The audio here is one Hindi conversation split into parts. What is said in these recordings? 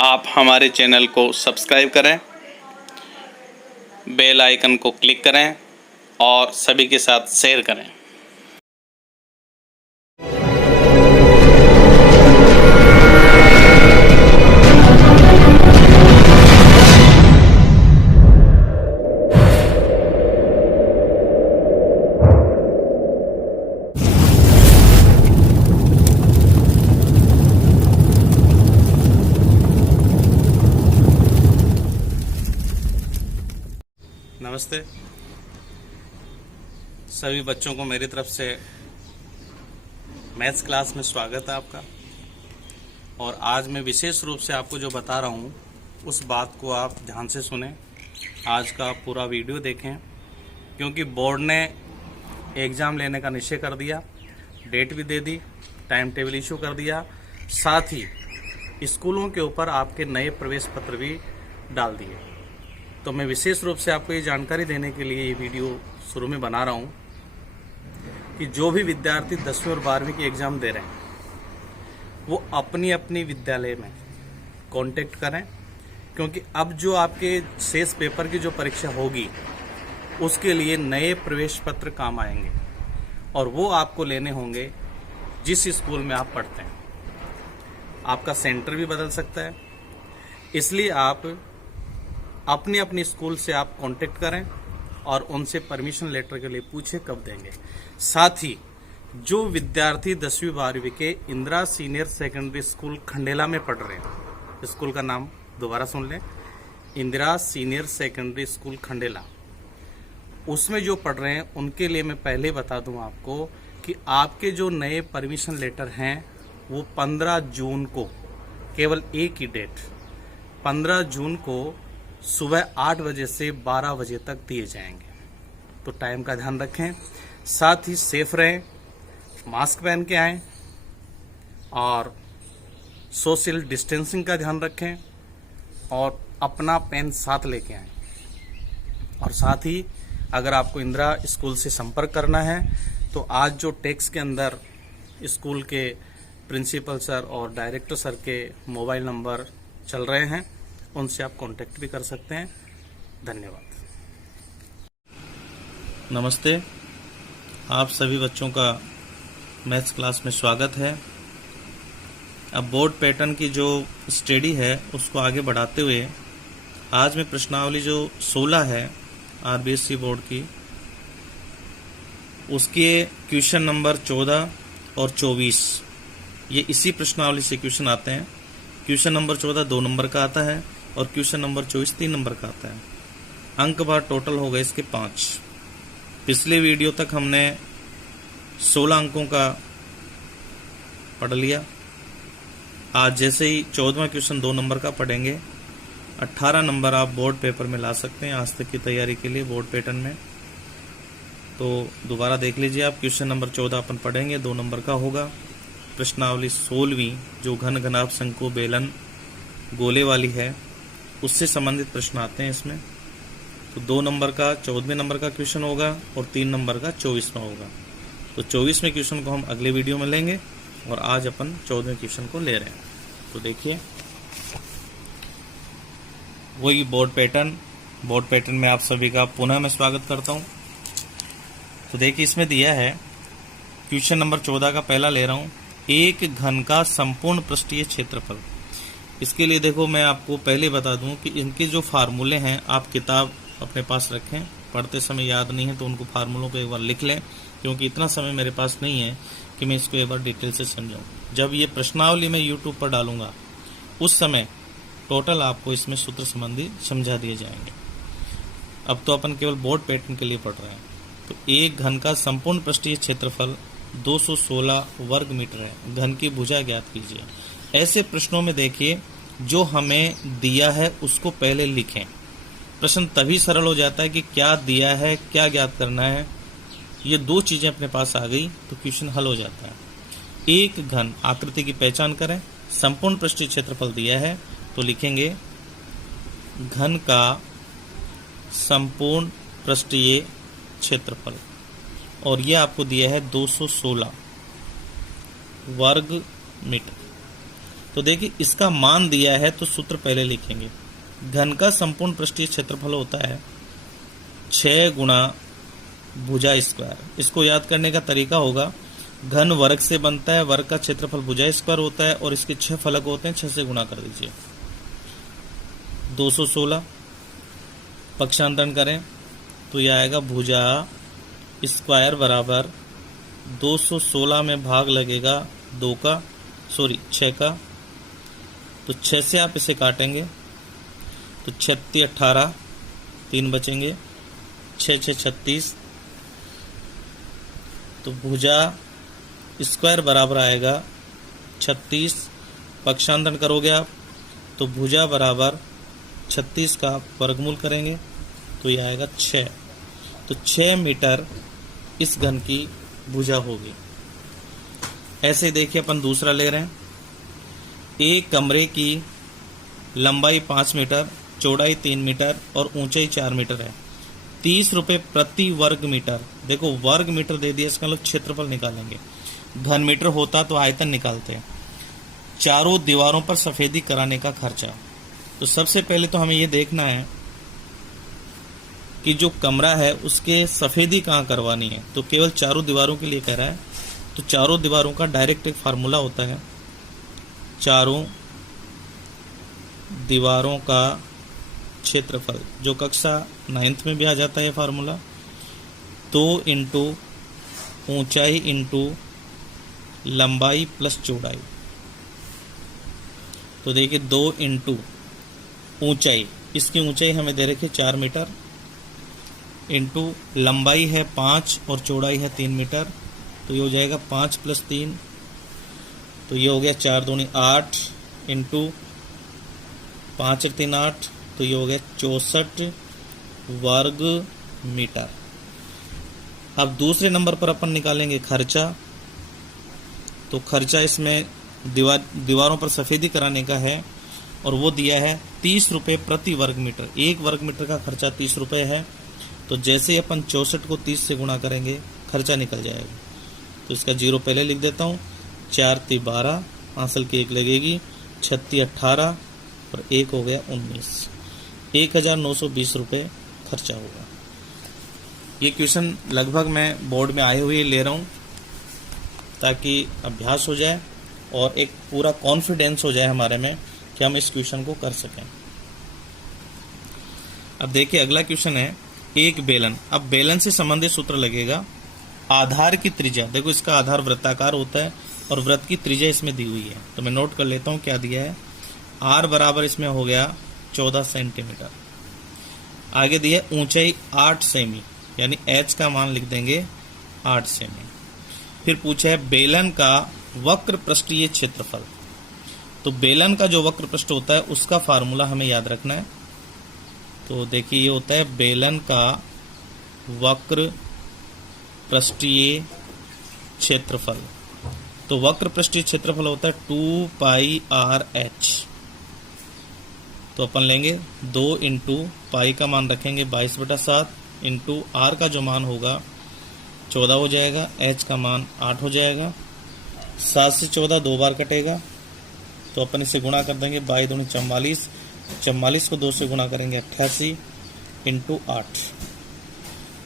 आप हमारे चैनल को सब्सक्राइब करें, बेल आइकन को क्लिक करें और सभी के साथ शेयर करें। नमस्ते सभी बच्चों को मेरी तरफ से मैथ्स क्लास में स्वागत है आपका। और आज मैं विशेष रूप से आपको जो बता रहा हूँ उस बात को आप ध्यान से सुनें, आज का पूरा वीडियो देखें, क्योंकि बोर्ड ने एग्ज़ाम लेने का निश्चय कर दिया, डेट भी दे दी, टाइम टेबल इशू कर दिया, साथ ही स्कूलों के ऊपर आपके नए प्रवेश पत्र भी डाल दिए। तो मैं विशेष रूप से आपको ये जानकारी देने के लिए ये वीडियो शुरू में बना रहा हूँ कि जो भी विद्यार्थी 10वीं और 12वीं की एग्ज़ाम दे रहे हैं वो अपनी अपनी विद्यालय में कांटेक्ट करें, क्योंकि अब जो आपके शेष पेपर की जो परीक्षा होगी उसके लिए नए प्रवेश पत्र काम आएंगे और वो आपको लेने होंगे जिस स्कूल में आप पढ़ते हैं। आपका सेंटर भी बदल सकता है, इसलिए आप अपने अपने स्कूल से आप कांटेक्ट करें और उनसे परमिशन लेटर के लिए पूछे कब देंगे। साथ ही जो विद्यार्थी 10वीं 12वीं के Indira senior secondary school Khandela में पढ़ रहे हैं, स्कूल का नाम दोबारा सुन लें, Indira senior secondary school Khandela, उसमें जो पढ़ रहे हैं उनके लिए मैं पहले बता दूं आपको कि आपके जो नए परमिशन लेटर हैं वो 15 जून को, केवल एक ही डेट 15 जून को सुबह 8 बजे से 12 बजे तक दिए जाएंगे। तो टाइम का ध्यान रखें, साथ ही सेफ रहें, मास्क पहन के आएं और सोशल डिस्टेंसिंग का ध्यान रखें और अपना पेन साथ लेके आएं। और साथ ही अगर आपको इंदिरा स्कूल से संपर्क करना है तो आज जो टेक्स्ट के अंदर स्कूल के प्रिंसिपल सर और डायरेक्टर सर के मोबाइल नंबर चल रहे हैं, उनसे आप कांटेक्ट भी कर सकते हैं। धन्यवाद। नमस्ते, आप सभी बच्चों का मैथ्स क्लास में स्वागत है। अब बोर्ड पैटर्न की जो स्टडी है उसको आगे बढ़ाते हुए आज मैं प्रश्नावली जो 16 है आरबीएसई बोर्ड की, उसके क्वेश्चन नंबर 14 और 24 ये इसी प्रश्नावली से क्वेश्चन आते हैं। क्वेश्चन नंबर 14 2 नंबर का आता है और क्वेश्चन नंबर 24 3 नंबर का आता है। अंक बार टोटल हो गए इसके 5। पिछले वीडियो तक हमने 16 अंकों का पढ़ लिया। आज जैसे ही 14वां क्वेश्चन 2 नंबर का पढ़ेंगे, 18 नंबर आप बोर्ड पेपर में ला सकते हैं आज तक की तैयारी के लिए बोर्ड पैटर्न में। तो दोबारा देख लीजिए आप, क्वेश्चन नंबर 14 अपन पढ़ेंगे, 2 नंबर का होगा। प्रश्नावली 16वीं जो घन घनाभ शंकु बेलन गोले वाली है उससे संबंधित प्रश्न आते हैं इसमें। तो 2 नंबर का 14वें नंबर का क्वेश्चन होगा और 3 नंबर का 24वां होगा। तो 24वें क्वेश्चन को हम अगले वीडियो में लेंगे और आज अपन 14वें क्वेश्चन को ले रहे हैं। तो देखिए वही बोर्ड पैटर्न में आप सभी का पुनः मैं स्वागत करता हूं। तो देखिए इसमें दिया है क्वेश्चन नंबर 14 का पहला ले रहा हूं, एक घन का संपूर्ण पृष्ठीय क्षेत्रफल। इसके लिए देखो मैं आपको पहले बता दूं कि इनके जो फार्मूले हैं आप किताब अपने पास रखें, पढ़ते समय याद नहीं है तो उनको फार्मूलों को एक बार लिख लें, क्योंकि इतना समय मेरे पास नहीं है कि मैं इसको एक बार डिटेल से समझाऊं। जब ये प्रश्नावली मैं यूट्यूब पर डालूंगा उस समय टोटल आपको इसमें सूत्र संबंधी समझा दिए जाएंगे। अब तो अपन केवल बोर्ड पैटर्न के लिए पढ़ रहे हैं। तो एक घन का संपूर्ण पृष्ठीय क्षेत्रफल 216 वर्ग मीटर है, घन की भुजा ज्ञात कीजिए। ऐसे प्रश्नों में देखिए जो हमें दिया है उसको पहले लिखें। प्रश्न तभी सरल हो जाता है कि क्या दिया है, क्या ज्ञात करना है, ये 2 चीजें अपने पास आ गई तो क्वेश्चन हल हो जाता है। एक घन आकृति की पहचान करें, संपूर्ण पृष्ठीय क्षेत्रफल दिया है तो लिखेंगे घन का संपूर्ण पृष्ठीय क्षेत्रफल और ये आपको दिया है 216 वर्ग मीटर। तो देखिए इसका मान दिया है तो सूत्र पहले लिखेंगे। घन का संपूर्ण पृष्ठीय क्षेत्रफल होता है 6 गुणा भुजा स्क्वायर। इसको याद करने का तरीका होगा, घन वर्ग से बनता है, वर्ग का क्षेत्रफल भुजा स्क्वायर होता है और इसके 6 फलक होते हैं, 6 से गुणा कर दीजिए। 216 पक्षांतरण करें तो यह आएगा भुजा स्क्वायर बराबर 216 में भाग लगेगा 6 का, तो 6 से आप इसे काटेंगे तो 36 18 3 बचेंगे, 6 6 36। तो भुजा स्क्वायर बराबर आएगा 36, पक्षांतरण करोगे आप तो भुजा बराबर 36 का वर्गमूल करेंगे तो यह आएगा 6। तो 6 मीटर इस घन की भुजा होगी। ऐसे देखिए अपन दूसरा ले रहे हैं। एक कमरे की लंबाई 5 मीटर, चौड़ाई 3 मीटर और ऊंचाई 4 मीटर है। 30 रुपये प्रति वर्ग मीटर। देखो वर्ग मीटर दे दिया, इसका मतलब क्षेत्रफल निकालेंगे। घन मीटर होता तो आयतन निकालते हैं। चारों दीवारों पर सफेदी कराने का खर्चा। तो सबसे पहले तो हमें यह देखना है कि जो कमरा है उसके सफेदी कहाँ करवानी है। तो केवल चारों दीवारों के लिए कह रहा है, तो चारों दीवारों का डायरेक्ट एक फार्मूला होता है, चारों दीवारों का क्षेत्रफल, जो कक्षा 9th में भी आ जाता है फार्मूला। 2 इंटू ऊंचाई इंटू लंबाई प्लस चौड़ाई। तो देखिए 2 इंटू ऊंचाई, इसकी ऊंचाई हमें दे रखी है 4 मीटर, इंटू लंबाई है 5 और चौड़ाई है 3 मीटर। तो ये हो जाएगा 5 + 3, तो ये हो गया 4 दूनी 8, इंटू 5 और 3 8, तो ये हो गया 64 वर्ग मीटर। अब दूसरे नंबर पर अपन निकालेंगे खर्चा। तो खर्चा इसमें दीवारों पर सफेदी कराने का है और वो दिया है 30 रुपये प्रति वर्ग मीटर। एक वर्ग मीटर का खर्चा 30 रुपये है। तो जैसे अपन 64 को 30 से गुणा करेंगे खर्चा निकल जाएगा। तो इसका 0 पहले लिख देता हूँ। 4 × 3 = 12, हासिल की 1 लगेगी, 36 18 और 1 हो गया 19। 1920 रुपये खर्चा होगा। ये क्वेश्चन लगभग मैं बोर्ड में आए हुए ले रहा हूँ ताकि अभ्यास हो जाए और एक पूरा कॉन्फिडेंस हो जाए हमारे में कि हम इस क्वेश्चन को कर सकें। अब देखिए अगला क्वेश्चन है एक बेलन। अब बेलन से संबंधित सूत्र लगेगा। आधार की त्रिज्या, देखो इसका आधार वृत्ताकार होता है और वृत्त की त्रिज्या इसमें दी हुई है। तो मैं नोट कर लेता हूँ क्या दिया है। आर बराबर इसमें हो गया 14 सेंटीमीटर। आगे दिया ऊंचाई 8 सेमी, यानी एच का मान लिख देंगे 8 सेमी। फिर पूछा है बेलन का वक्र पृष्ठीय क्षेत्रफल। तो बेलन का जो वक्र पृष्ठ होता है उसका फार्मूला हमें याद रखना है। तो देखिए ये होता है बेलन का वक्र पृष्ठीय क्षेत्रफल। तो वक्र पृष्ठीय क्षेत्रफल होता है 2πRh। तो अपन लेंगे 2 इंटू पाई का मान रखेंगे 22/7 इंटू आर का जो मान होगा 14 हो जाएगा, एच का मान 8 हो जाएगा। 7 से 14 2 बार कटेगा तो अपन इसे गुणा कर देंगे। 22 दूनी 44, 44 को 2 से गुणा करेंगे 88 इंटू 8।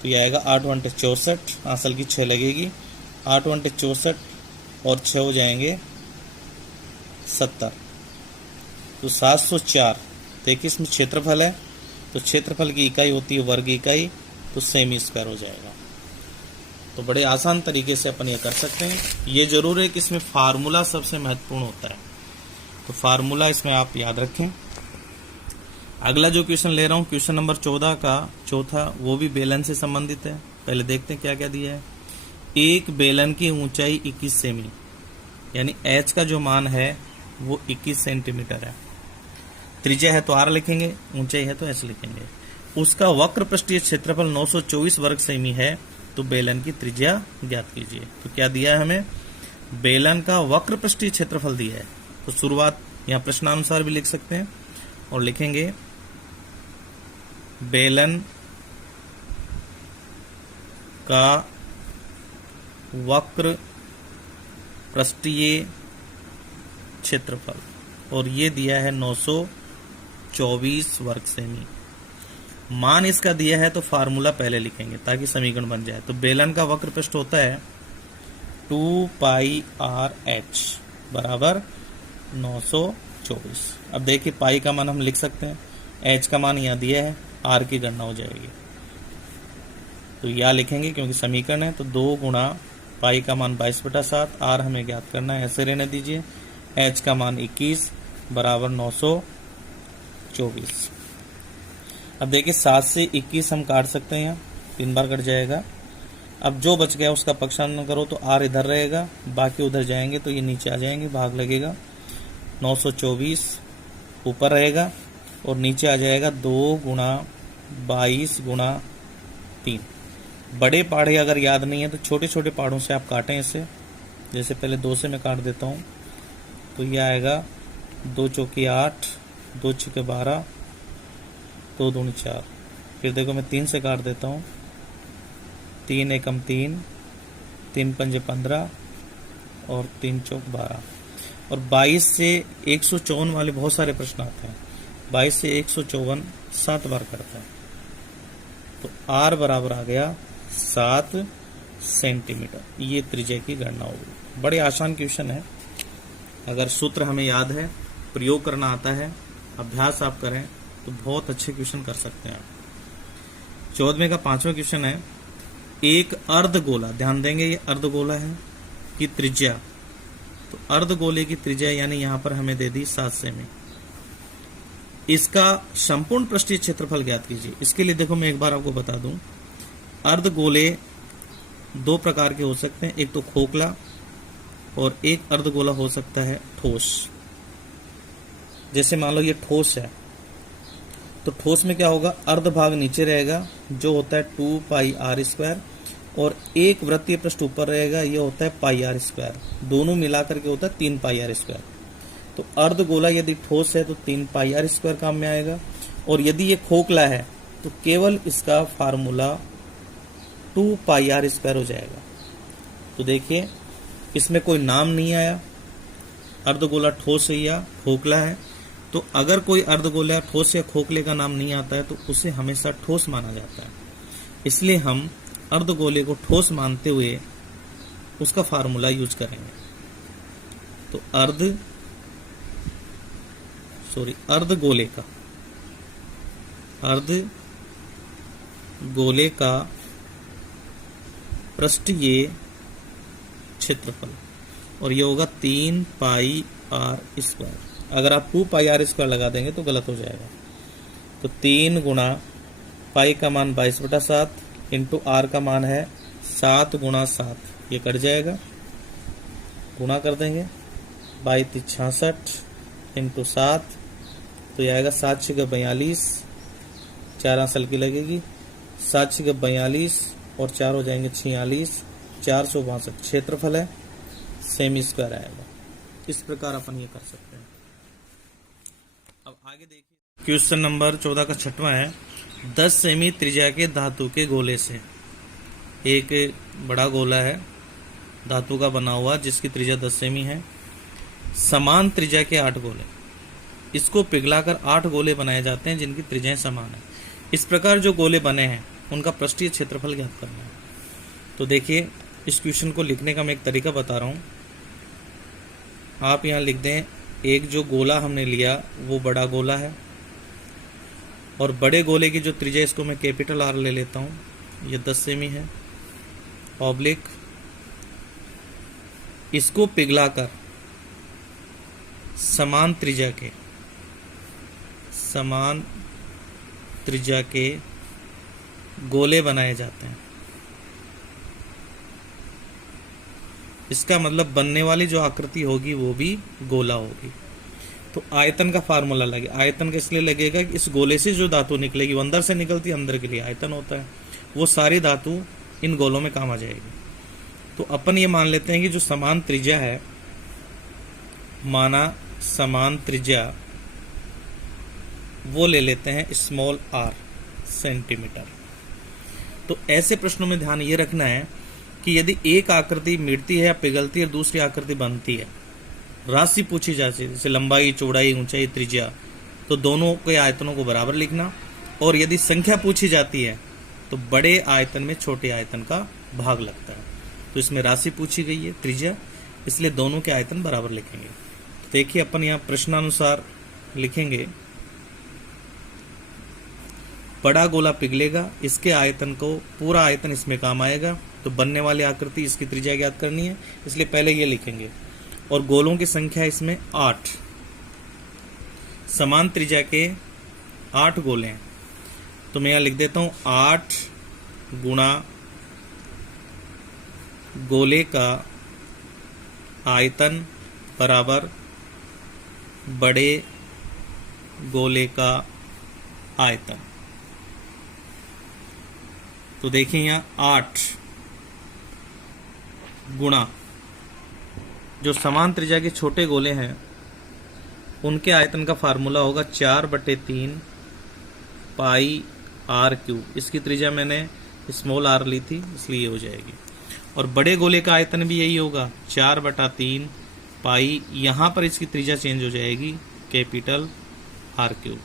तो ये आएगा 8 × 1 = 64, हासिल की 6 लगेगी। 8 × 1 = 64 और 6 हो जाएंगे 70। तो 704। देखिए इसमें क्षेत्रफल है तो क्षेत्रफल की इकाई होती है वर्ग इकाई, तो सेमी स्क्वायर हो जाएगा। तो बड़े आसान तरीके से अपन ये कर सकते हैं। ये जरूर है कि इसमें फार्मूला सबसे महत्वपूर्ण होता है, तो फार्मूला इसमें आप याद रखें। अगला जो क्वेश्चन ले रहा हूँ क्वेश्चन नंबर 14 का चौथा, वो भी बेलन से संबंधित है। पहले देखते हैं क्या क्या दिया है। एक बेलन की ऊंचाई 21 सेमी, यानी एच का जो मान है वो 21 सेंटीमीटर है। त्रिज्या है तो आर लिखेंगे, ऊंचाई है तो एच लिखेंगे। उसका वक्र पृष्ठीय क्षेत्रफल 924 वर्ग सेमी है। तो बेलन की त्रिज्या ज्ञात कीजिए। तो क्या दिया है हमें, बेलन का वक्र पृष्ठीय क्षेत्रफल दिया है। तो शुरुआत यहाँ प्रश्नानुसार भी लिख सकते हैं और लिखेंगे बेलन का वक्र पृष्ठीय क्षेत्रफल। और ये दिया है 924 वर्ग सेमी। मान इसका दिया है तो फार्मूला पहले लिखेंगे ताकि समीकरण बन जाए। तो बेलन का वक्र पृष्ठ होता है 2πRh बराबर 924। अब देखिए पाई का मान हम लिख सकते हैं, h का मान यहाँ दिया है, r की गणना हो जाएगी। तो यहाँ लिखेंगे क्योंकि समीकरण है, तो 2 गुणा पाई का मान 22/7, r हमें ज्ञात करना है, ऐसे रहने दीजिए। h का मान 21 बराबर 924। अब देखिए 7 से 21 हम काट सकते हैं, यहाँ 3 बार कट जाएगा। अब जो बच गया उसका पक्षांतर करो तो r इधर रहेगा, बाकी उधर जाएंगे तो ये नीचे आ जाएंगे, भाग लगेगा। 924 ऊपर रहेगा और नीचे आ जाएगा 2 गुणा 22 गुणा 3। बड़े पहाड़े अगर याद नहीं है तो छोटे छोटे पहाड़ों से आप काटें इसे। जैसे पहले 2 से मैं काट देता हूँ, तो ये आएगा 2 चौकी 8, 2 छक्के 12, 2 दूनी 4। फिर देखो मैं 3 से काट देता हूँ, 3 एकम 3, 3 पंजे 15 और 3 चौक 12। और 22 से 154 वाले बहुत सारे प्रश्न आते हैं। 22 से 154 7 बार करता है, तो r बराबर आ गया 7 सेंटीमीटर। ये त्रिज्या की गणना होगी। बड़े आसान क्वेश्चन है, अगर सूत्र हमें याद है, प्रयोग करना आता है, अभ्यास आप करें तो बहुत अच्छे क्वेश्चन कर सकते हैं। 14वें का 5वां क्वेश्चन है, एक अर्धगोला, ध्यान देंगे ये अर्धगोला है, की त्रिज्या, तो अर्धगोले की त्रिज्या यानी यहां पर हमें दे दी 7 सेमी। इसका संपूर्ण पृष्ठीय क्षेत्रफल ज्ञात कीजिए। इसके लिए देखो मैं एक बार आपको बता दूं, अर्धगोले 2 प्रकार के हो सकते हैं, एक तो खोखला और एक अर्धगोला हो सकता है ठोस। जैसे मान लो ये ठोस है, तो ठोस में क्या होगा, अर्ध भाग नीचे रहेगा जो होता है 2πr², और एक वृत्तीय पृष्ठ ऊपर रहेगा, ये होता है πr²। दोनों मिलाकर के होता है 3πr²। तो अर्धगोला यदि ठोस है तो 3πr² काम में आएगा, और यदि ये खोखला है तो केवल इसका फार्मूला 2πr² हो जाएगा। तो देखिए इसमें कोई नाम नहीं आया, अर्धगोला ठोस है या खोखला है। तो अगर कोई अर्धगोला ठोस या खोखले का नाम नहीं आता है तो उसे हमेशा ठोस माना जाता है। इसलिए हम अर्धगोले को ठोस मानते हुए उसका फार्मूला यूज करेंगे। तो अर्धगोले का पृष्ठीय क्षेत्रफल, और ये होगा 3πr²। अगर आप 2πr² लगा देंगे तो गलत हो जाएगा। तो 3 गुणा पाई का मान 22/7 इंटू r का मान है 7 गुणा 7, ये कट जाएगा, गुणा कर देंगे, 22 66 इंटू 7, तो ये आएगा 7 छक्के 42, 4 आंसर की लगेगी, 7 छक्के 42 और 4 हो जाएंगे 46, 462 क्षेत्रफल है, सेमी स्क्वायर आएगा। इस प्रकार अपन ये कर सकते हैं। अब आगे देखिए क्वेश्चन नंबर 14 का 6वां है, 10 सेमी त्रिज्या के धातु के गोले से, एक बड़ा गोला है धातु का बना हुआ जिसकी त्रिज्या 10 सेमी है, समान त्रिज्या के 8 गोले, इसको पिघलाकर 8 गोले बनाए जाते हैं जिनकी त्रिज्याएं समान है। इस प्रकार जो गोले बने हैं उनका पृष्ठीय क्षेत्रफल ज्ञात करना है। तो देखिए इस क्वेश्चन को लिखने का मैं एक तरीका बता रहा हूं। आप यहां लिख दें, एक जो गोला हमने लिया वो बड़ा गोला है, और बड़े गोले की जो त्रिज्या, इसको मैं कैपिटल R ले लेता हूं, ये 10 सेमी है, ऑब्लिक इसको पिघलाकर समान त्रिज्या के गोले बनाए जाते हैं। इसका मतलब बनने वाली जो आकृति होगी वो भी गोला होगी। तो आयतन का फार्मूला लगे, आयतन का इसलिए लगेगा कि इस गोले से जो धातु निकलेगी वो अंदर से निकलती है, अंदर के लिए आयतन होता है, वो सारी धातु इन गोलों में काम आ जाएगी। तो अपन ये मान लेते हैं कि जो समान त्रिज्या है, माना समान त्रिज्या, वो ले लेते हैं स्मॉल r सेंटीमीटर। तो ऐसे प्रश्नों में ध्यान ये रखना है कि यदि एक आकृति मिटती है या पिघलती है, दूसरी आकृति बनती है, राशि पूछी जाती है, जैसे लंबाई, चौड़ाई, ऊंचाई, त्रिज्या, तो दोनों के आयतनों को बराबर लिखना। और यदि संख्या पूछी जाती है तो बड़े आयतन में छोटे आयतन का भाग लगता है। तो इसमें राशि पूछी गई है, त्रिज्या, इसलिए दोनों के आयतन बराबर लिखेंगे। तो देखिए अपन यहाँ प्रश्नानुसार लिखेंगे, बड़ा गोला पिघलेगा, इसके आयतन को, पूरा आयतन इसमें काम आएगा, तो बनने वाली आकृति इसकी त्रिज्या ज्ञात करनी है, इसलिए पहले ये लिखेंगे। और गोलों की संख्या इसमें 8, समान त्रिज्या के 8 गोले हैं, तो मैं यहाँ लिख देता हूं 8 गुणा गोले का आयतन बराबर बड़े गोले का आयतन। तो देखिए यहाँ 8 गुणा जो समान त्रिज्या के छोटे गोले हैं उनके आयतन का फार्मूला होगा 4/3 पाई आर क्यूब। इसकी त्रिज्या मैंने स्मॉल आर ली थी इसलिए ये हो जाएगी। और बड़े गोले का आयतन भी यही होगा 4/3 पाई, यहाँ पर इसकी त्रिज्या चेंज हो जाएगी कैपिटल आर क्यूब।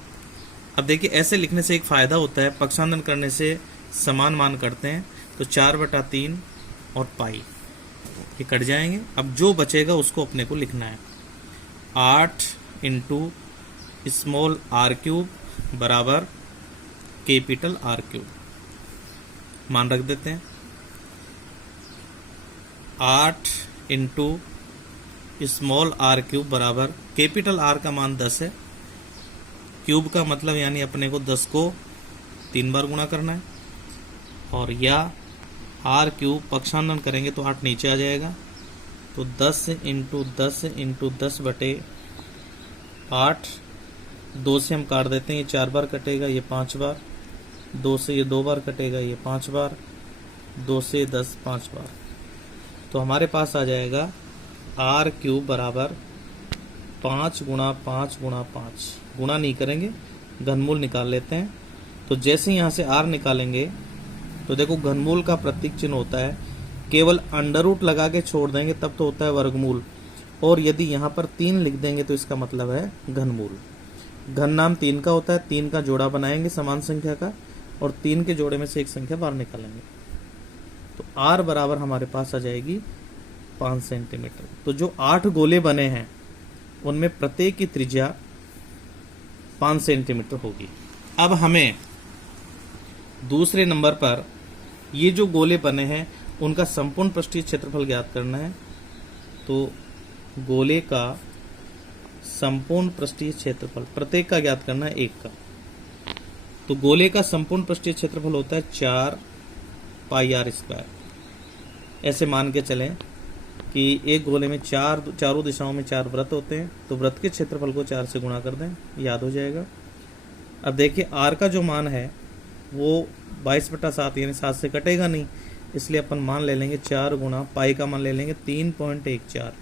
अब देखिए ऐसे लिखने से एक फायदा होता है, पक्षांतरण करने से समान मान करते हैं, तो 4/3 और पाई ये कट जाएंगे। अब जो बचेगा उसको अपने को लिखना है, 8 इंटू स्मॉल आर क्यूब बराबर कैपिटल आर क्यूब। मान रख देते हैं, 8 इंटू स्मॉल आर क्यूब बराबर कैपिटल आर का मान 10 है, क्यूब का मतलब यानी अपने को 10 को 3 बार गुणा करना है, और या आर क्यूब पक्षांतरण करेंगे तो 8 नीचे आ जाएगा, तो 10 इंटू 10 इंटू 10 बटे 8, 2 से हम काट देते हैं, ये 4 बार कटेगा, ये 5 बार, 2 से ये 2 बार कटेगा, ये 5 बार, 2 से 10 5 बार, तो हमारे पास आ जाएगा आर क्यूब बराबर 5 गुणा 5 गुणा 5। गुणा नहीं करेंगे, घनमूल निकाल लेते हैं। तो जैसे यहाँ से आर निकालेंगे तो देखो घनमूल का प्रतीक चिन्ह होता है, केवल अंडर रूट लगा के छोड़ देंगे तब तो होता है वर्गमूल, और यदि यहाँ पर 3 लिख देंगे तो इसका मतलब है घनमूल। घन नाम 3 का होता है, 3 का जोड़ा बनाएंगे समान संख्या का, और 3 के जोड़े में से एक संख्या बाहर निकालेंगे, तो आर बराबर हमारे पास आ जाएगी 5 सेंटीमीटर। तो जो 8 गोले बने हैं उनमें प्रत्येक की त्रिज्या 5 सेंटीमीटर होगी। अब हमें दूसरे नंबर पर ये जो गोले बने हैं उनका संपूर्ण पृष्ठीय क्षेत्रफल ज्ञात करना है। तो गोले का संपूर्ण पृष्ठीय क्षेत्रफल प्रत्येक का ज्ञात करना है, एक का। तो गोले का संपूर्ण पृष्ठीय क्षेत्रफल होता है 4 पाई आर स्क्वायर। ऐसे मान के चलें कि एक गोले में चारों दिशाओं में 4 वृत्त होते हैं, तो वृत्त के क्षेत्रफल को 4 से गुणा कर दें, याद हो जाएगा। अब देखिए आर का जो मान है वो 22/7 यानी 7 से कटेगा नहीं, इसलिए अपन मान ले लेंगे 4 गुणा पाई का मान ले लेंगे 3.14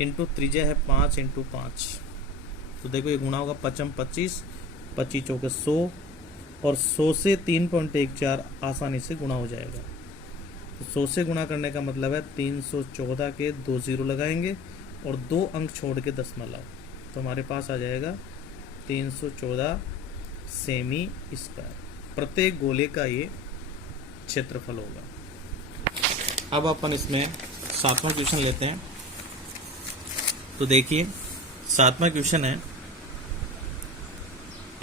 इंटू त्रिज्या है 5 इंटू 5। तो देखो ये गुणा होगा 5 25, 25 चौके 100, और 100 से 3.14 आसानी से गुणा हो जाएगा। तो 100 से गुणा करने का मतलब है 314 के 2 जीरो लगाएंगे और 2 अंक छोड़ के दशमलव, तो हमारे पास आ जाएगा 314 सेमी स्क्वायर। प्रत्येक गोले का ये क्षेत्रफल होगा। अब अपन इसमें 7वां क्वेश्चन लेते हैं। तो देखिए 7वां क्वेश्चन है,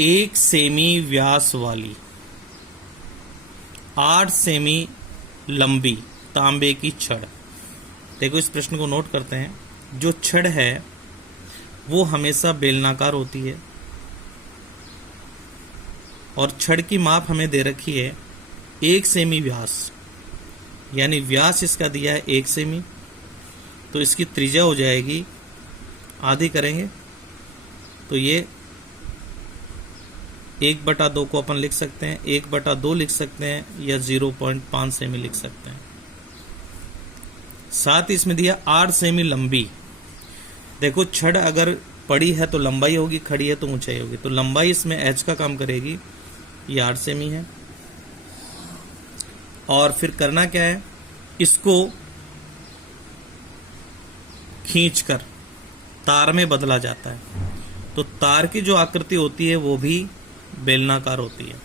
1 सेमी व्यास वाली 8 सेमी लंबी तांबे की छड़। देखो इस प्रश्न को नोट करते हैं। जो छड़ है वो हमेशा बेलनाकार होती है, और छड़ की माप हमें दे रखी है 1 सेमी व्यास, यानी व्यास इसका दिया है 1 सेमी, तो इसकी त्रिज्या हो जाएगी, आधी करेंगे तो ये 1/2 को अपन लिख सकते हैं, 1/2 लिख सकते हैं, या 0.5 सेमी लिख सकते हैं। साथ ही इसमें दिया 8 सेमी लंबी। देखो छड़ अगर पड़ी है तो लंबाई होगी, खड़ी है तो ऊंचाई होगी, तो लंबाई इसमें h का काम करेगी, ये 8 सेमी है। और फिर करना क्या है, इसको खींचकर तार में बदला जाता है। तो तार की जो आकृति होती है वो भी बेलनाकार होती है,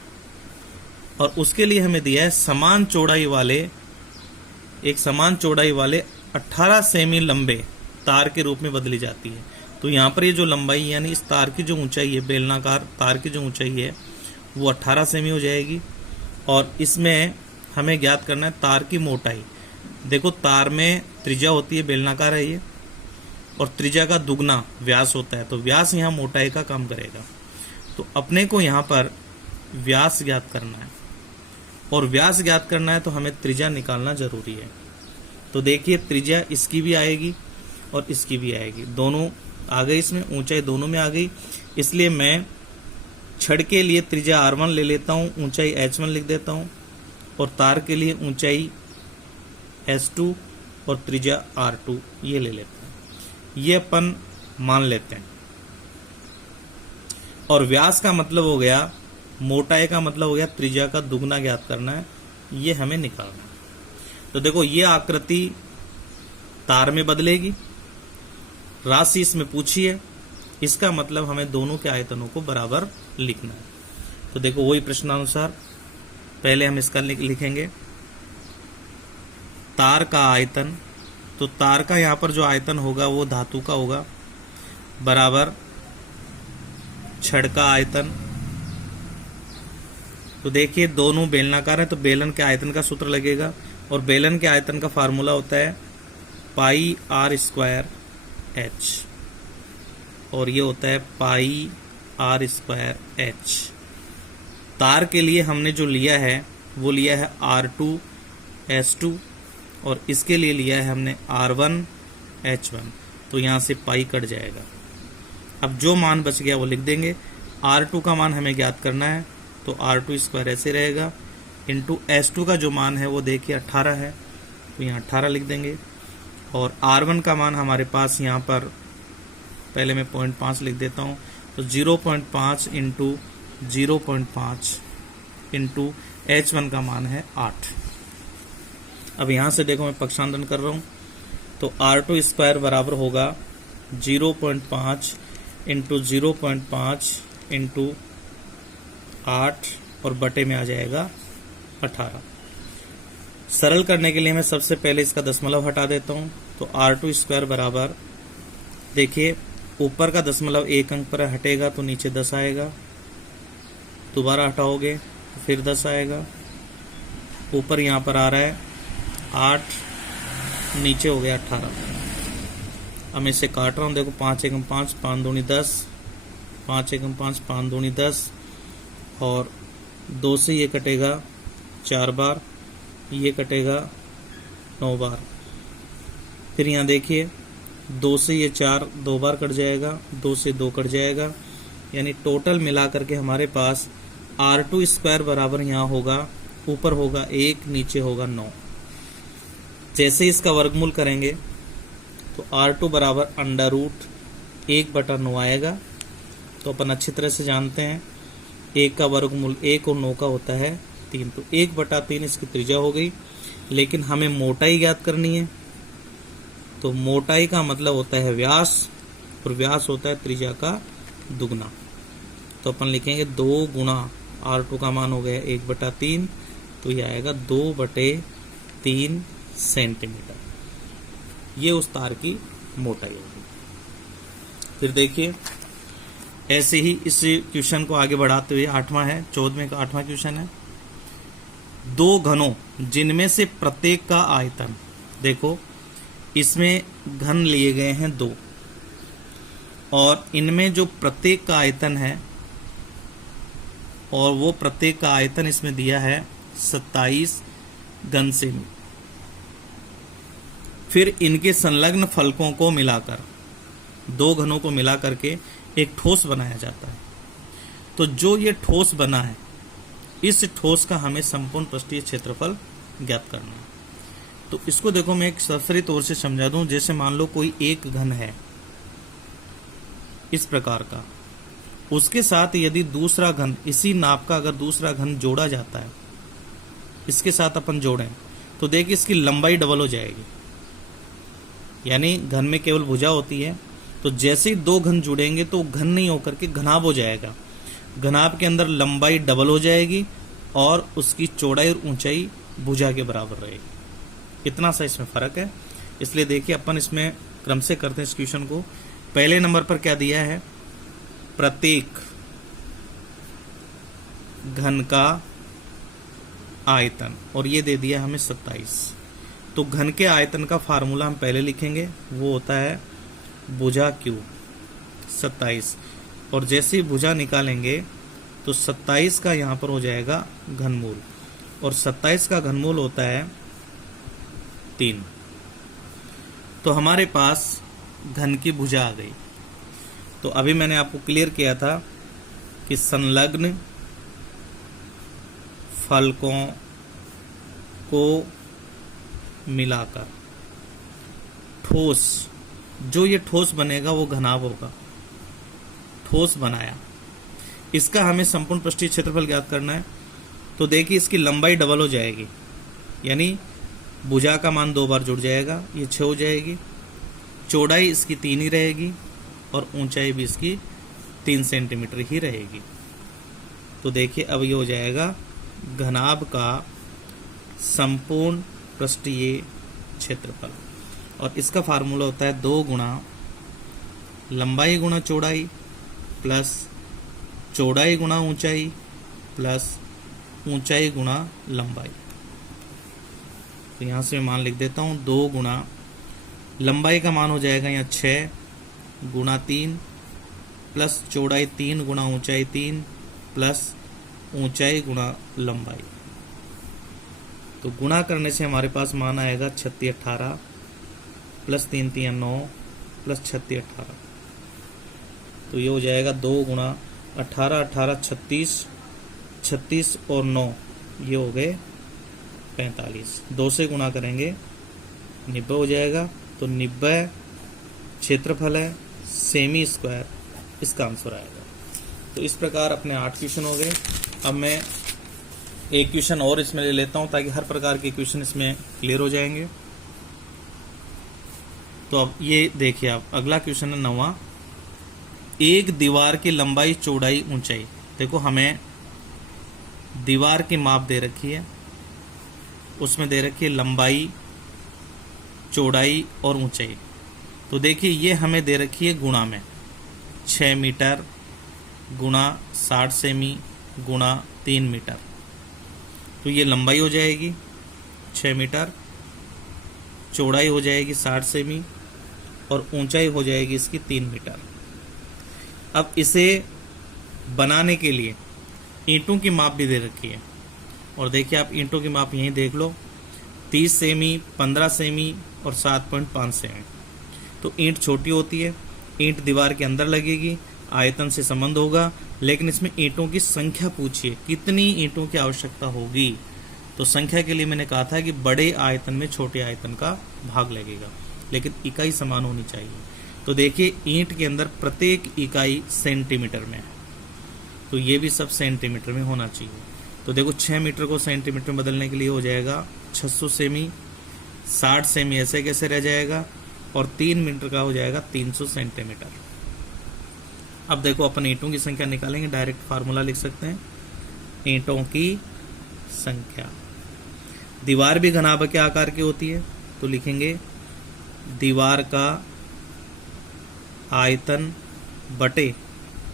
और उसके लिए हमें दिया है समान चौड़ाई वाले 18 सेमी लंबे तार के रूप में बदली जाती है। तो यहाँ पर ये जो लंबाई यानी इस तार की जो ऊंचाई है, बेलनाकार तार की जो ऊंचाई है वो 18 सेमी हो जाएगी। और इसमें हमें ज्ञात करना है तार की मोटाई। देखो तार में त्रिज्या होती है, बेलनाकार है ये, और त्रिज्या का दुगना व्यास होता है, तो व्यास यहाँ मोटाई का काम करेगा। तो अपने को यहाँ पर व्यास ज्ञात करना है, और व्यास ज्ञात करना है तो हमें त्रिज्या निकालना जरूरी है। तो देखिए त्रिज्या इसकी भी आएगी और इसकी भी आएगी, दोनों आ गई, इसमें ऊंचाई दोनों में आ गई। इसलिए मैं छड़ के लिए त्रिज्या R1 ले लेता हूँ, ऊंचाई H1 लिख देता हूँ, और तार के लिए ऊंचाई S2 और त्रिज्या R2 ये ले लेते हैं। ये अपन मान लेते हैं। और व्यास का मतलब हो गया, मोटाई का मतलब हो गया त्रिज्या का दुगना ज्ञात करना है, ये हमें निकालना है। तो देखो ये आकृति तार में बदलेगी, राशि इसमें पूछी है, इसका मतलब हमें दोनों के आयतनों को बराबर लिखना है। तो देखो वही प्रश्नानुसार पहले हम इसका लिखेंगे तार का आयतन। तो तार का यहाँ पर जो आयतन होगा वो धातु का होगा, बराबर छड़ का आयतन। तो देखिए दोनों बेलनाकार है, तो बेलन के आयतन का सूत्र लगेगा, और बेलन के आयतन का फार्मूला होता है पाई R स्क्वायर H, और ये होता है पाई R स्क्वायर H। तार के लिए हमने जो लिया है वो लिया है R2 S2, और इसके लिए लिया है हमने R1 H1। तो यहाँ से पाई कट जाएगा। अब जो मान बच गया वो लिख देंगे। R2 का मान हमें ज्ञात करना है, तो R2 स्क्वायर ऐसे रहेगा, इंटू S2 का जो मान है वो देखिए 18 है, तो यहाँ 18 लिख देंगे। और R1 का मान हमारे पास यहाँ पर पहले मैं 0.5 लिख देता हूँ, तो 0.5 इंटू 0.5 इंटू H1 का मान है 8। अब यहाँ से देखो मैं पक्षांतरण कर रहा हूँ, तो R2 स्क्वायर बराबर होगा 0.5 इंटू 0.5 इंटू 8 और बटे में आ जाएगा 18। सरल करने के लिए मैं सबसे पहले इसका दशमलव हटा देता हूँ, तो R2 स्क्वायर बराबर, देखिए ऊपर का दशमलव एक अंक पर हटेगा तो नीचे 10 आएगा, दोबारा हटाओगे तो फिर 10 आएगा, ऊपर यहाँ पर आ रहा है 8, नीचे हो गया 18। अब मैं इसे काट रहा हूँ, देखो 5 एकम 5, 5 दूनी 10, 5 एकम 5, 5 दूनी 10, और 2 से ये कटेगा 4 बार, ये कटेगा 9 बार। फिर यहाँ देखिए 2 से ये 4 2 बार कट जाएगा, 2 से 2 कट जाएगा, यानी टोटल मिला करके हमारे पास R2 स्क्वायर बराबर यहाँ होगा, ऊपर होगा 1, नीचे होगा 9। जैसे इसका वर्गमूल करेंगे तो R2 बराबर √1/9 आएगा। तो अपन अच्छी तरह से जानते हैं 1 का वर्गमूल 1 और 9 का होता है 3, तो 1/3 इसकी त्रिज्या हो गई। लेकिन हमें मोटाई ज्ञात करनी है, तो मोटाई का मतलब होता है व्यास, और व्यास होता है त्रिज्या का दुगना। तो अपन लिखेंगे 2 गुणा R2 का मान हो गया 1/3, तो ये आएगा 2/3 सेंटीमीटर। ये उस तार की मोटाई होगी। फिर देखिए ऐसे ही इस क्वेश्चन को आगे बढ़ाते हुए 8वां है, 14वें का 8वां क्वेश्चन है। 2 घनों जिनमें से प्रत्येक का आयतन, देखो इसमें घन लिए गए हैं 2, और इनमें जो प्रत्येक का आयतन है, और वो प्रत्येक का आयतन इसमें दिया है 27 घन सेमी। फिर इनके संलग्न फलकों को मिलाकर, 2 घनों को मिला करके एक ठोस बनाया जाता है। तो जो ये ठोस बना है, इस ठोस का हमें संपूर्ण पृष्ठीय क्षेत्रफल ज्ञात करना है। तो इसको देखो मैं एक सरसरी तौर से समझा दूं। जैसे मान लो कोई एक घन है इस प्रकार का, उसके साथ यदि दूसरा घन इसी नाप का अगर दूसरा घन जोड़ा जाता है, इसके साथ अपन जोड़ें, तो देखिए इसकी लंबाई डबल हो जाएगी। यानी घन में केवल भुजा होती है, तो जैसे ही दो घन जुड़ेंगे तो घन नहीं होकर के घनाभ हो जाएगा। घनाभ के अंदर लंबाई डबल हो जाएगी और उसकी चौड़ाई और ऊंचाई भुजा के बराबर रहेगी। इतना सा इसमें फर्क है। इसलिए देखिए अपन इसमें क्रम से करते हैं इस क्वेश्चन को। पहले नंबर पर क्या दिया है, प्रत्येक घन का आयतन, और ये दे दिया हमें 27। तो घन के आयतन का फार्मूला हम पहले लिखेंगे, वो होता है भुजा क्यूब 27। और जैसे ही भुजा निकालेंगे तो 27 का यहाँ पर हो जाएगा घनमूल, और 27 का घनमूल होता है 3। तो हमारे पास घन की भुजा आ गई। तो अभी मैंने आपको क्लियर किया था कि संलग्न फलकों को मिलाकर ठोस, जो ये ठोस बनेगा वो घनाभ होगा। ठोस बनाया, इसका हमें संपूर्ण पृष्ठीय क्षेत्रफल ज्ञात करना है। तो देखिए इसकी लंबाई डबल हो जाएगी, यानी भुजा का मान 2 बार जुड़ जाएगा, ये 6 हो जाएगी। चौड़ाई इसकी 3 ही रहेगी और ऊंचाई भी इसकी 3 सेंटीमीटर ही रहेगी। तो देखिए अब ये हो जाएगा घनाभ का संपूर्ण पृष्ठीय क्षेत्रफल, और इसका फार्मूला होता है 2 गुणा लंबाई गुणा चौड़ाई प्लस चौड़ाई गुणा ऊंचाई प्लस ऊंचाई गुणा लंबाई। तो यहाँ से मैं मान लिख देता हूँ 2 गुणा लंबाई का मान हो जाएगा यहाँ 6 गुणा 3 प्लस चौड़ाई 3 गुणा ऊंचाई 3 प्लस ऊंचाई गुणा लंबाई। तो गुणा करने से हमारे पास मान आएगा 36 18 प्लस 3 3 9 प्लस 36 18। तो ये हो जाएगा 2 गुणा 18 18 36 36 और 9 ये हो गए 45। 2 से गुणा करेंगे 90 हो जाएगा। तो 90 क्षेत्रफल है सेमी स्क्वायर, इसका आंसर आएगा। तो इस प्रकार अपने 8 क्वेश्चन हो गए। अब मैं एक क्वेश्चन और इसमें ले लेता हूं ताकि हर प्रकार के क्वेश्चन इसमें क्लियर हो जाएंगे। तो अब ये देखिए आप, अगला क्वेश्चन है 9वां। एक दीवार की लंबाई चौड़ाई ऊंचाई, देखो हमें दीवार की माप दे रखी है, उसमें दे रखी है लंबाई चौड़ाई और ऊंचाई। तो देखिए ये हमें दे रखी है गुणा में, 6 मीटर गुणा 60 सेमी गुणा 3 मीटर। तो ये लंबाई हो जाएगी 6 मीटर, चौड़ाई हो जाएगी 60 सेमी और ऊंचाई हो जाएगी इसकी 3 मीटर। अब इसे बनाने के लिए ईंटों की माप भी दे रखी है, और देखिए आप ईंटों की माप यहीं देख लो, 30 सेमी 15 सेमी और 7.5 सेमी। तो ईंट छोटी होती है, ईंट दीवार के अंदर लगेगी, आयतन से संबंध होगा, लेकिन इसमें ईंटों की संख्या पूछिए कितनी ईंटों की आवश्यकता होगी। तो संख्या के लिए मैंने कहा था कि बड़े आयतन में छोटे आयतन का भाग लगेगा, लेकिन इकाई समान होनी चाहिए। तो देखिए ईंट के अंदर प्रत्येक इकाई सेंटीमीटर में है, तो ये भी सब सेंटीमीटर में होना चाहिए। तो देखो 6 मीटर को सेंटीमीटर में बदलने के लिए हो जाएगा 600 सेमी, 60 सेमी ऐसे कैसे रह जाएगा, और 3 मीटर का हो जाएगा 300 सेंटीमीटर। अब देखो अपन ईंटों की संख्या निकालेंगे, डायरेक्ट फार्मूला लिख सकते हैं, ईंटों की संख्या। दीवार भी घनाभ के आकार की होती है, तो लिखेंगे दीवार का आयतन बटे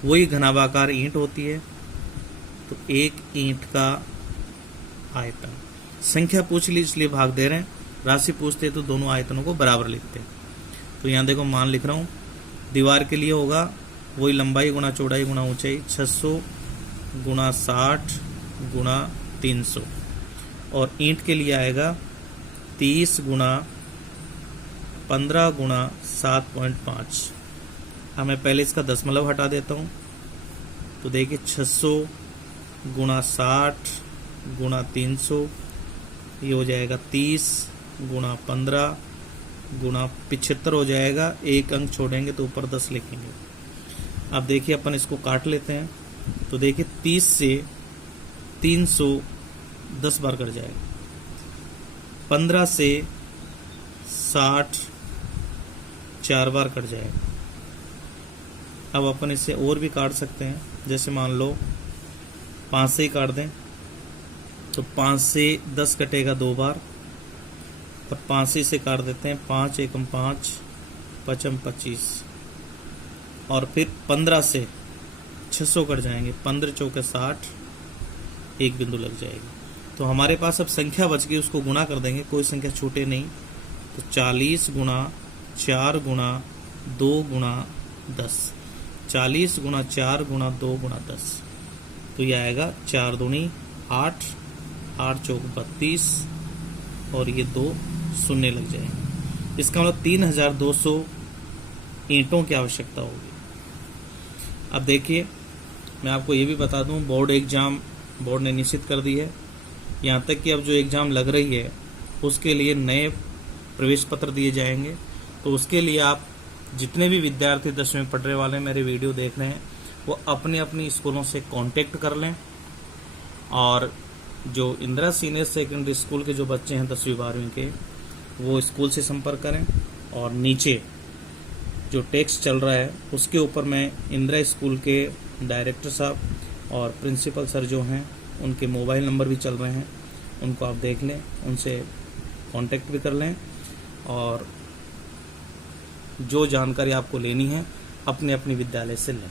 वही घनाभाकार ईंट होती है, तो एक ईंट का आयतन। संख्या पूछ ली इसलिए भाग दे रहे हैं, राशि पूछते तो दोनों आयतनों को बराबर लिखते। तो यहाँ देखो मान लिख रहा हूँ, दीवार के लिए होगा वही लंबाई गुणा चौड़ाई गुणा ऊंचाई, 600 गुणा 60 गुणा 300, और ईंट के लिए आएगा 30 गुणा 15 गुणा 7.5। हाँ मैं पहले इसका दशमलव हटा देता हूँ। तो देखिए 600 गुणा 60 गुणा 300, ये हो जाएगा 30 गुणा 15 गुणा 75 हो जाएगा। एक अंक छोड़ेंगे तो ऊपर 10 लिखेंगे। अब देखिए अपन इसको काट लेते हैं। तो देखिए 30 से 300 10 बार कट जाएगा, 15 से 60 4 बार कट जाएगा, अब अपन इसे और भी काट सकते हैं, जैसे मान लो 5 से ही काट दें तो 5 से 10 कटेगा 2 बार, और 5 से काट देते हैं, 5 एकम 5 पचम 25, और फिर 15 से 600 कट जाएंगे, 15 चौके 60, एक बिंदु लग जाएगी। तो हमारे पास अब संख्या बच गई, उसको गुणा कर देंगे, कोई संख्या छूटे नहीं। तो 40 गुणा 4 गुणा 2 गुणा 10, 40 गुणा 4 गुणा 2 गुणा 10, तो यह आएगा 4 दूनी 8, 8 चौक 32, और ये 2 शून्य लग जाएंगे। इसका मतलब 3200 ईंटों की आवश्यकता होगी। अब देखिए, मैं आपको ये भी बता दूं, बोर्ड एग्जाम बोर्ड ने निश्चित कर दी है। यहाँ तक कि अब जो एग्ज़ाम लग रही है उसके लिए नए प्रवेश पत्र दिए जाएंगे। तो उसके लिए आप जितने भी विद्यार्थी 10वीं में पढ़ने वाले मेरे वीडियो देख रहे हैं, वो अपनी अपनी स्कूलों से कांटेक्ट कर लें, और जो इंदिरा सीनियर सेकेंडरी स्कूल के जो बच्चे हैं 10वीं 12वीं के, वो स्कूल से संपर्क करें। और नीचे जो टेक्स्ट चल रहा है उसके ऊपर मैं इंदिरा स्कूल के डायरेक्टर साहब और प्रिंसिपल सर जो हैं उनके मोबाइल नंबर भी चल रहे हैं, उनको आप देख लें, उनसे कांटेक्ट भी कर लें, और जो जानकारी आपको लेनी है अपने अपने विद्यालय से लें।